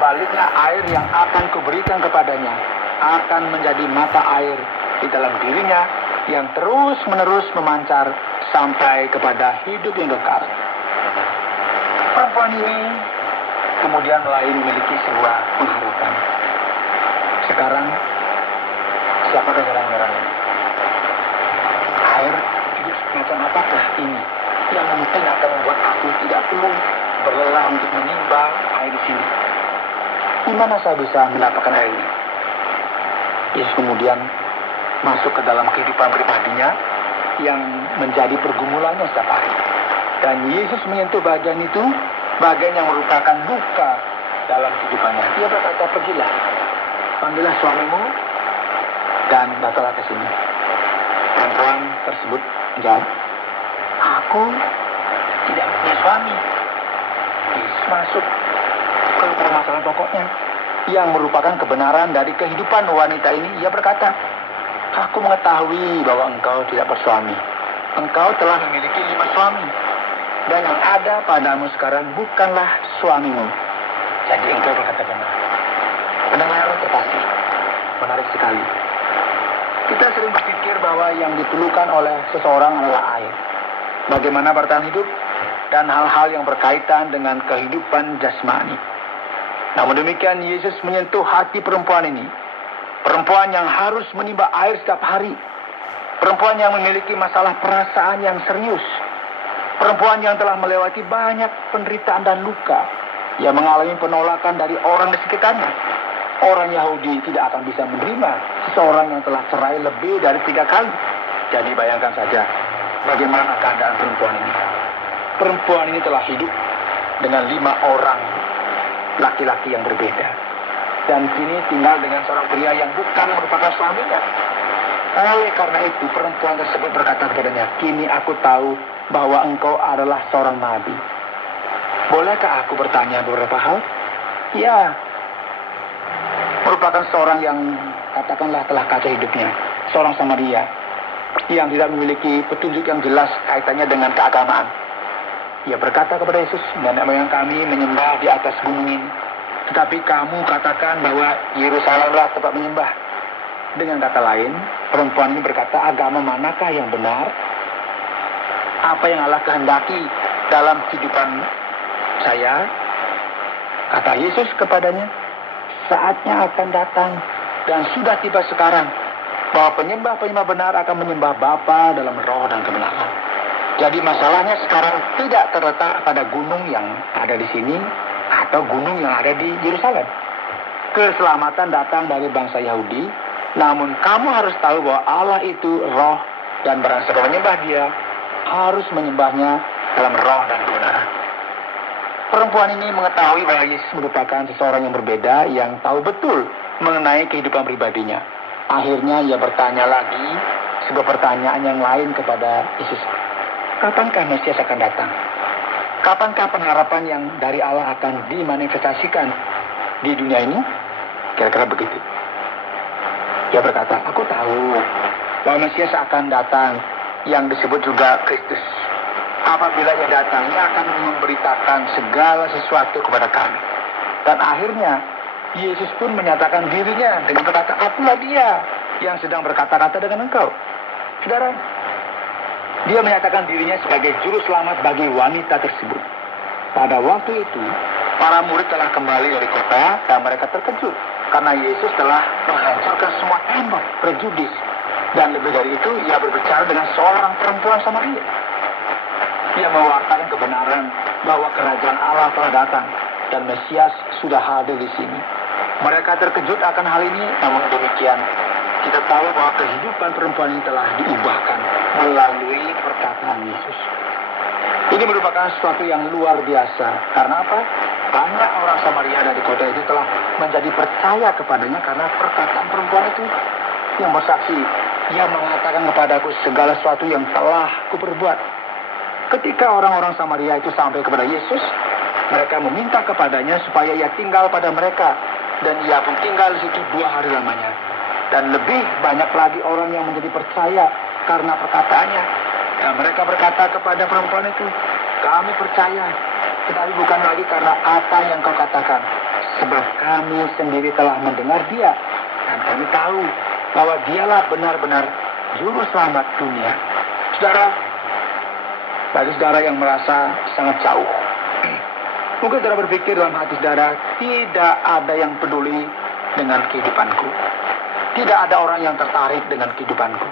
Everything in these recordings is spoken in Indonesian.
sebaliknya air yang akan kuberikan kepadanya akan menjadi mata air di dalam dirinya yang terus-menerus memancar sampai kepada hidup yang kekal. Perempuan ini kemudian mulai memiliki sebuah pengharapan. Sekarang, siapakah orang-orang ini? Air hidup semacam apakah ini yang mungkin akan membuat aku tidak perlu berlelah untuk menimba air di sini? Di mana saya bisa mendapatkan air ini? Yesus kemudian masuk ke dalam kehidupan pribadinya yang menjadi pergumulannya setiap hari. Dan Yesus menyentuh bagian itu, bagian yang merupakan luka dalam kehidupannya. Dia berkata, pergilah, panggillah suamimu, dan datanglah ke sini. Perempuan tersebut menjawab, aku tidak punya suami. Yesus masuk ke permasalahan pokoknya yang merupakan kebenaran dari kehidupan wanita ini. Ia berkata, aku mengetahui bahwa engkau tidak bersuami. Engkau telah memiliki 5 suami. Dan yang ada padamu sekarang bukanlah suamimu. Jadi engkau berkata benar. Pendengar terkasih, menarik sekali. Kita sering berpikir bahwa yang diperlukan oleh seseorang adalah air. Bagaimana bertahan hidup dan hal-hal yang berkaitan dengan kehidupan jasmani. Namun demikian Yesus menyentuh hati perempuan ini. Perempuan yang harus menimba air setiap hari. Perempuan yang memiliki masalah perasaan yang serius. Perempuan yang telah melewati banyak penderitaan dan luka. Yang mengalami penolakan dari orang di sekitarnya. Orang Yahudi tidak akan bisa menerima seseorang yang telah cerai lebih dari 3 kali. Jadi bayangkan saja bagaimana keadaan perempuan ini. Perempuan ini telah hidup dengan 5 orang laki-laki yang berbeda. Dan kini tinggal dengan seorang pria yang bukan merupakan suaminya. Oleh karena itu perempuan tersebut berkata kepadanya, kini aku tahu bahwa engkau adalah seorang nabi. Bolehkah aku bertanya beberapa hal? Ya. Merupakan seorang yang katakanlah telah kacau hidupnya. Seorang Samaria yang tidak memiliki petunjuk yang jelas kaitannya dengan keagamaan. Ia berkata kepada Yesus, nenek moyang kami menyembah di atas gunung ini. Tetapi kamu katakan bahwa Yerusalemlah tempat menyembah. Dengan kata lain, perempuan ini berkata, agama manakah yang benar? Apa yang Allah kehendaki dalam kehidupan saya? Kata Yesus kepadanya, saatnya akan datang dan sudah tiba sekarang bahwa penyembah-penyembah benar akan menyembah Bapa dalam roh dan kebenaran. Jadi masalahnya sekarang tidak terletak pada gunung yang ada di sini atau gunung yang ada di Yerusalem. Keselamatan datang dari bangsa Yahudi, namun kamu harus tahu bahwa Allah itu roh dan barang siapa menyembah dia harus menyembahnya dalam roh dan kebenaran. Perempuan ini mengetahui bahwa Yesus merupakan seseorang yang berbeda yang tahu betul mengenai kehidupan pribadinya. Akhirnya ia bertanya lagi sebuah pertanyaan yang lain kepada Yesus. Kapankah Mesias akan datang? Kapankah pengharapan yang dari Allah akan dimanifestasikan di dunia ini? Kira-kira begitu. Ia berkata, aku tahu bahwa Mesias akan datang yang disebut juga Kristus. Apabila ia datang, ia akan memberitakan segala sesuatu kepada kami. Dan akhirnya, Yesus pun menyatakan dirinya dengan berkata, akulah dia yang sedang berkata-kata dengan engkau. Saudara, dia menyatakan dirinya sebagai juru selamat bagi wanita tersebut. Pada waktu itu, para murid telah kembali dari kota dan mereka terkejut. Karena Yesus telah menghancurkan semua tembok prejudis. Dan lebih dari itu, ia berbicara dengan seorang perempuan Samaria. Ia mewartakan kebenaran bahwa kerajaan Allah telah datang dan Mesias sudah hadir di sini. Mereka terkejut akan hal ini, namun demikian kita tahu bahwa kehidupan perempuan ini telah diubahkan melalui perkataan Yesus. Ini merupakan sesuatu yang luar biasa. Karena apa? Banyak orang Samaria dari kota itu telah menjadi percaya kepadanya karena perkataan perempuan itu yang bersaksi. Ia mengatakan kepadaku segala sesuatu yang telah kuperbuat. Ketika orang-orang Samaria itu sampai kepada Yesus, mereka meminta kepadanya supaya ia tinggal pada mereka. Dan ia pun tinggal di situ 2 hari lamanya. Dan lebih banyak lagi orang yang menjadi percaya karena perkataannya. Ya, mereka berkata kepada perempuan itu, kami percaya, tetapi bukan lagi karena apa yang kau katakan. Sebab sebab kami sendiri telah mendengar dia, dan kami tahu bahwa dialah benar-benar juru selamat dunia. Saudara, bagi saudara yang merasa sangat jauh, mungkin saudara berpikir dalam hati saudara, tidak ada yang peduli dengan kehidupanku. Tidak ada orang yang tertarik dengan kehidupanku.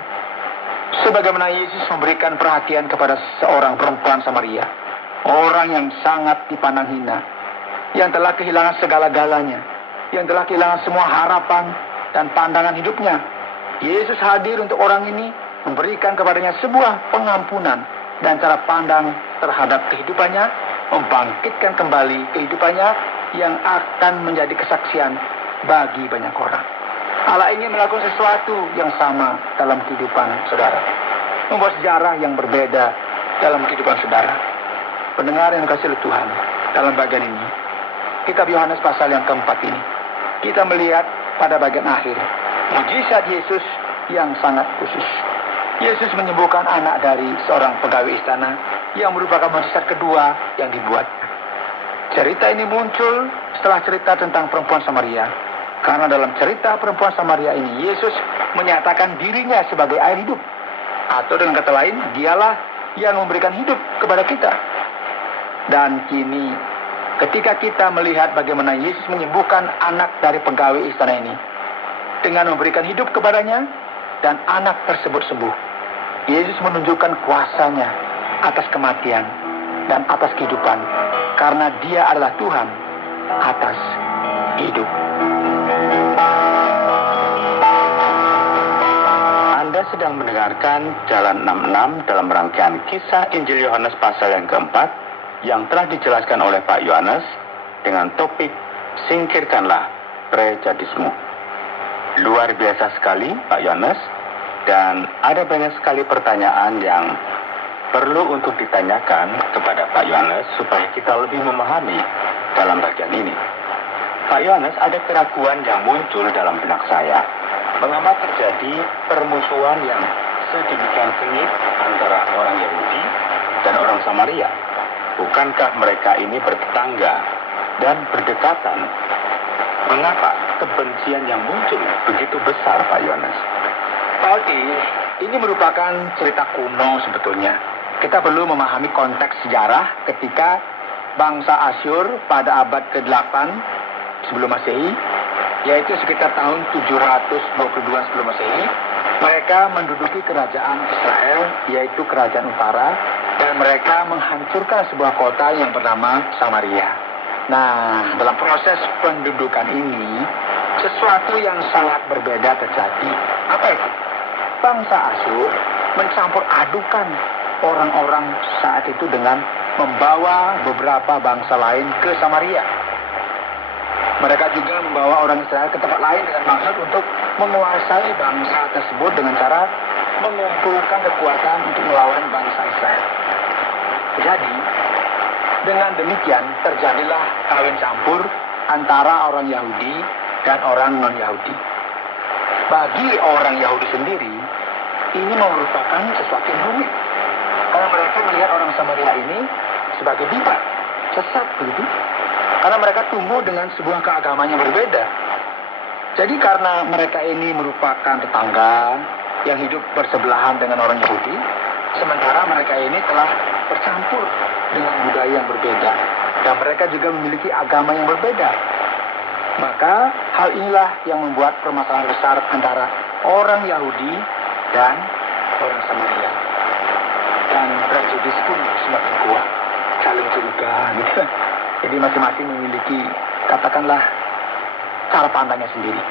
Sebagaimana Yesus memberikan perhatian kepada seorang perempuan Samaria, orang yang sangat dipandang hina, yang telah kehilangan segala-galanya, yang telah kehilangan semua harapan dan pandangan hidupnya. Yesus hadir untuk orang ini, memberikan kepadanya sebuah pengampunan dan cara pandang terhadap kehidupannya, membangkitkan kembali kehidupannya yang akan menjadi kesaksian bagi banyak orang. Allah ingin melakukan sesuatu yang sama dalam kehidupan saudara, membuat sejarah yang berbeda dalam kehidupan saudara. Pendengar yang dikasihi oleh Tuhan, dalam bagian ini, kitab Yohanes pasal yang keempat ini, kita melihat pada bagian akhir, mujizat Yesus yang sangat khusus. Yesus menyembuhkan anak dari seorang pegawai istana yang merupakan mujizat kedua yang dibuat. Cerita ini muncul setelah cerita tentang perempuan Samaria. Karena dalam cerita perempuan Samaria ini, Yesus menyatakan dirinya sebagai air hidup. Atau dengan kata lain, dialah yang memberikan hidup kepada kita. Dan kini, ketika kita melihat bagaimana Yesus menyembuhkan anak dari pegawai istana ini, dengan memberikan hidup kepadanya, dan anak tersebut sembuh, Yesus menunjukkan kuasanya atas kematian dan atas kehidupan. Karena dia adalah Tuhan atas hidup. Anda sedang mendengarkan Jalan 66 dalam rangkaian kisah Injil Yohanes pasal yang keempat yang telah dijelaskan oleh Pak Yohanes dengan topik Singkirkanlah Prejudismu. Luar biasa sekali Pak Yohanes, dan ada banyak sekali pertanyaan yang perlu untuk ditanyakan kepada Pak Yohanes supaya kita lebih memahami dalam bagian ini. Pak Yohanes, ada keraguan yang muncul dalam benak saya. Mengapa terjadi permusuhan yang sedemikian sengit antara orang Yahudi dan orang Samaria? Bukankah mereka ini bertetangga dan berdekatan? Mengapa kebencian yang muncul begitu besar, Pak Yohanes? Pak Oti, ini merupakan cerita kuno sebetulnya. Kita perlu memahami konteks sejarah ketika bangsa Asyur pada abad ke-8 sebelum Masehi, yaitu sekitar tahun 722 sebelum Masehi, mereka menduduki kerajaan Israel, yaitu kerajaan utara, dan mereka menghancurkan sebuah kota yang bernama Samaria. Nah, dalam proses pendudukan ini, sesuatu yang sangat berbeda terjadi. Apa itu? Bangsa Asyur mencampur adukan orang-orang saat itu dengan membawa beberapa bangsa lain ke Samaria. Mereka juga membawa orang Israel ke tempat lain dengan maksud untuk menguasai bangsa tersebut dengan cara mengumpulkan kekuatan untuk melawan bangsa Israel. Jadi, dengan demikian terjadilah kawin campur antara orang Yahudi dan orang non-Yahudi. Bagi orang Yahudi sendiri, ini merupakan sesuatu yang rumit. Karena mereka melihat orang Samaria ini sebagai bidat, sesat begitu. Karena mereka tumbuh dengan sebuah keagamaan yang berbeda. Jadi karena mereka ini merupakan tetangga yang hidup bersebelahan dengan orang Yahudi, sementara mereka ini telah bercampur dengan budaya yang berbeda. Dan mereka juga memiliki agama yang berbeda. Maka hal inilah yang membuat permasalahan besar antara orang Yahudi dan orang Samaria. Dan prejudis pun semakin kuat, saling curiga gitu. Jadi masing-masing memiliki, katakanlah, cara pandangnya sendiri.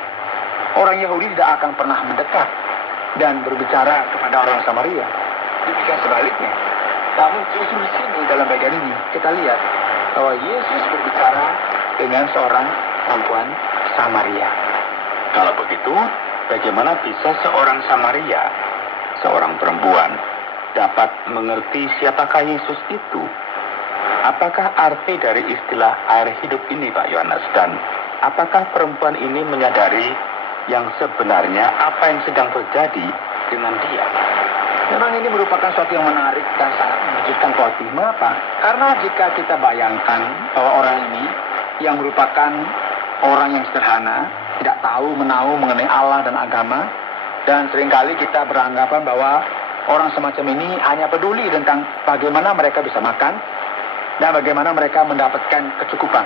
Orang Yahudi tidak akan pernah mendekat dan berbicara kepada orang Samaria. Demikian sebaliknya. Namun justru di sini dalam bagian ini kita lihat bahwa Yesus berbicara dengan seorang perempuan Samaria. Kalau begitu, bagaimana bisa seorang Samaria, seorang perempuan, dapat mengerti siapakah Yesus itu? Apakah arti dari istilah air hidup ini, Pak Yohanes? Dan apakah perempuan ini menyadari yang sebenarnya apa yang sedang terjadi dengan dia? Memang ini merupakan suatu yang menarik dan sangat mengejutkan, Pak Oti. Mengapa? Karena jika kita bayangkan bahwa orang ini yang merupakan orang yang sederhana, tidak tahu menahu mengenai Allah dan agama, dan seringkali kita beranggapan bahwa orang semacam ini hanya peduli tentang bagaimana mereka bisa makan dan bagaimana mereka mendapatkan kecukupan.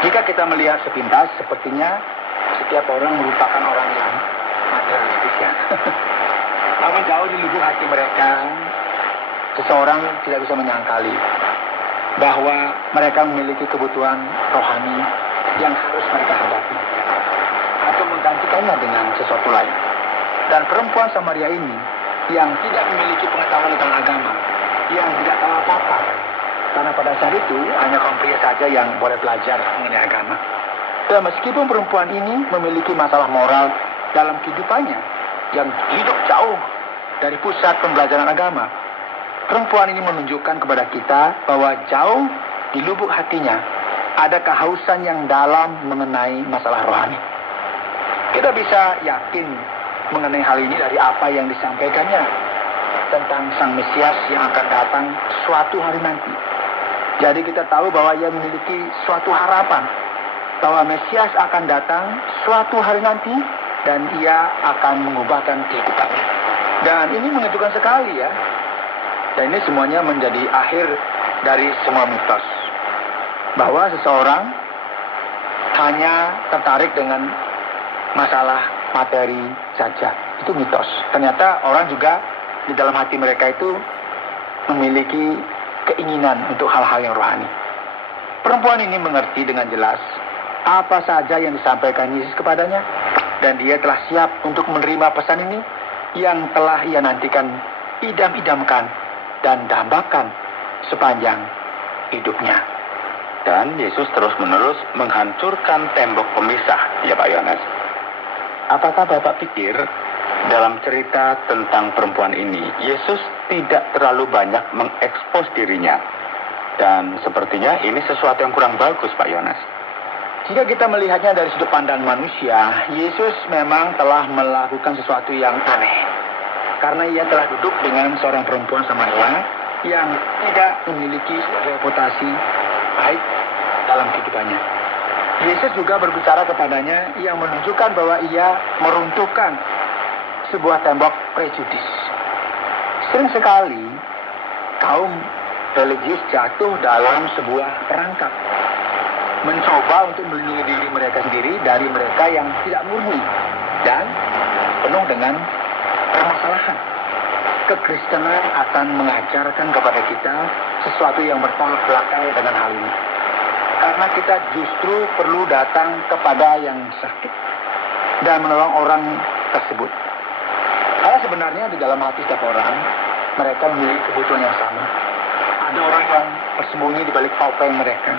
Jika kita melihat sepintas, sepertinya setiap orang merupakan orang yang materialistis ya. Namun jauh di lubuk hati mereka, seseorang tidak bisa menyangkali bahwa mereka memiliki kebutuhan rohani yang harus mereka hadapi atau menggantikannya dengan sesuatu lain. Dan perempuan Samaria ini yang tidak memiliki pengetahuan tentang agama, yang tidak tahu apa-apa, karena pada saat itu hanya kaum pria saja yang boleh belajar mengenai agama. Dan meskipun perempuan ini memiliki masalah moral dalam kehidupannya, yang hidup jauh dari pusat pembelajaran agama, perempuan ini menunjukkan kepada kita bahwa jauh di lubuk hatinya ada kehausan yang dalam mengenai masalah rohani. Kita bisa yakin mengenai hal ini dari apa yang disampaikannya tentang Sang Mesias yang akan datang suatu hari nanti. Jadi kita tahu bahwa ia memiliki suatu harapan bahwa Mesias akan datang suatu hari nanti dan ia akan mengubahkan kehidupannya. Dan ini mengejutkan sekali ya. Dan ini semuanya menjadi akhir dari semua mitos. Bahwa seseorang hanya tertarik dengan masalah materi saja. Itu mitos. Ternyata orang juga di dalam hati mereka itu memiliki keinginan untuk hal-hal yang rohani. Perempuan ini mengerti dengan jelas apa saja yang disampaikan Yesus kepadanya, dan dia telah siap untuk menerima pesan ini yang telah ia nantikan, idam-idamkan dan dambakan sepanjang hidupnya. Dan Yesus terus-menerus menghancurkan tembok pemisah, ya Pak Yohanes. Apakah Bapak pikir dalam cerita tentang perempuan ini, Yesus tidak terlalu banyak mengekspos dirinya? Dan sepertinya ini sesuatu yang kurang bagus, Pak Yohanes. Jika kita melihatnya dari sudut pandang manusia, Yesus memang telah melakukan sesuatu yang aneh. Karena ia telah duduk dengan seorang perempuan Samaria yang tidak memiliki reputasi baik dalam kehidupannya. Yesus juga berbicara kepadanya yang menunjukkan bahwa ia meruntuhkan sebuah tembok prejudis. Sering sekali kaum religius jatuh dalam sebuah perangkap, mencoba untuk melindungi diri mereka sendiri dari mereka yang tidak murni dan penuh dengan permasalahan. Kekristenan akan mengajarkan kepada kita sesuatu yang bertolak belakang dengan hal ini. Karena kita justru perlu datang kepada yang sakit dan menolong orang tersebut. Karena sebenarnya di dalam hati setiap orang, mereka memiliki kebutuhan yang sama. Ada orang yang bersembunyi di balik topeng mereka,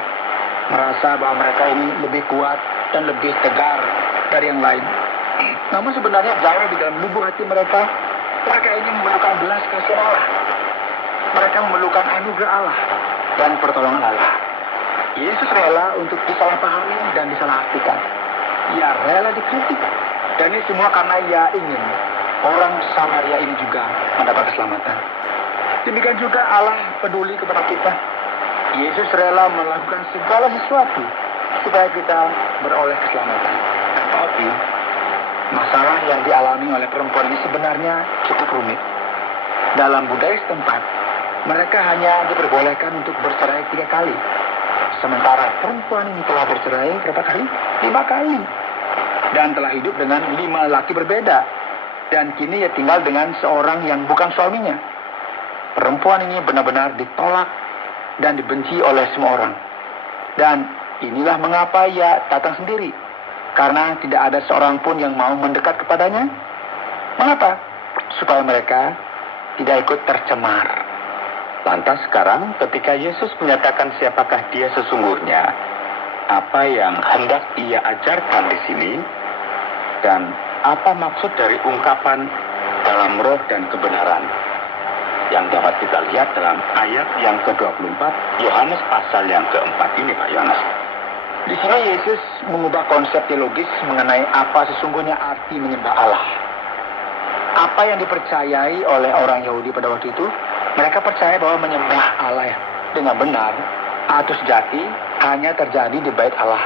merasa bahwa mereka ini lebih kuat dan lebih tegar dari yang lain. Namun sebenarnya jauh di dalam lubuk hati mereka ini memerlukan belas kasihan Allah. Mereka memerlukan anugerah Allah dan pertolongan Allah. Yesus rela untuk disalahpahami dan disalahartikan. Ia rela dikritik. Dan ini semua karena ia ingin orang Samaria ini juga mendapat keselamatan. Demikian juga Allah peduli kepada kita. Yesus rela melakukan segala sesuatu supaya kita beroleh keselamatan. Tapi masalah yang dialami oleh perempuan ini sebenarnya cukup rumit. Dalam budaya setempat, mereka hanya diperbolehkan untuk bercerai 3 kali. Sementara perempuan ini telah bercerai berapa kali? 5 kali. Dan telah hidup dengan 5 laki berbeda. Dan kini ia tinggal dengan seorang yang bukan suaminya. Perempuan ini benar-benar ditolak dan dibenci oleh semua orang. Dan inilah mengapa ia datang sendiri. Karena tidak ada seorang pun yang mau mendekat kepadanya. Mengapa? Supaya mereka tidak ikut tercemar. Lantas sekarang ketika Yesus menyatakan siapakah dia sesungguhnya, apa yang hendak ia ajarkan di sini, dan apa maksud dari ungkapan dalam roh dan kebenaran yang dapat kita lihat dalam ayat yang ke-24 Yohanes pasal yang ke-4 ini, Pak Yohanes. Di sini Yesus mengubah konsep teologis mengenai apa sesungguhnya arti menyembah Allah. Apa yang dipercayai oleh orang Yahudi pada waktu itu, mereka percaya bahwa menyembah Allah dengan benar atau sejati hanya terjadi di bait Allah.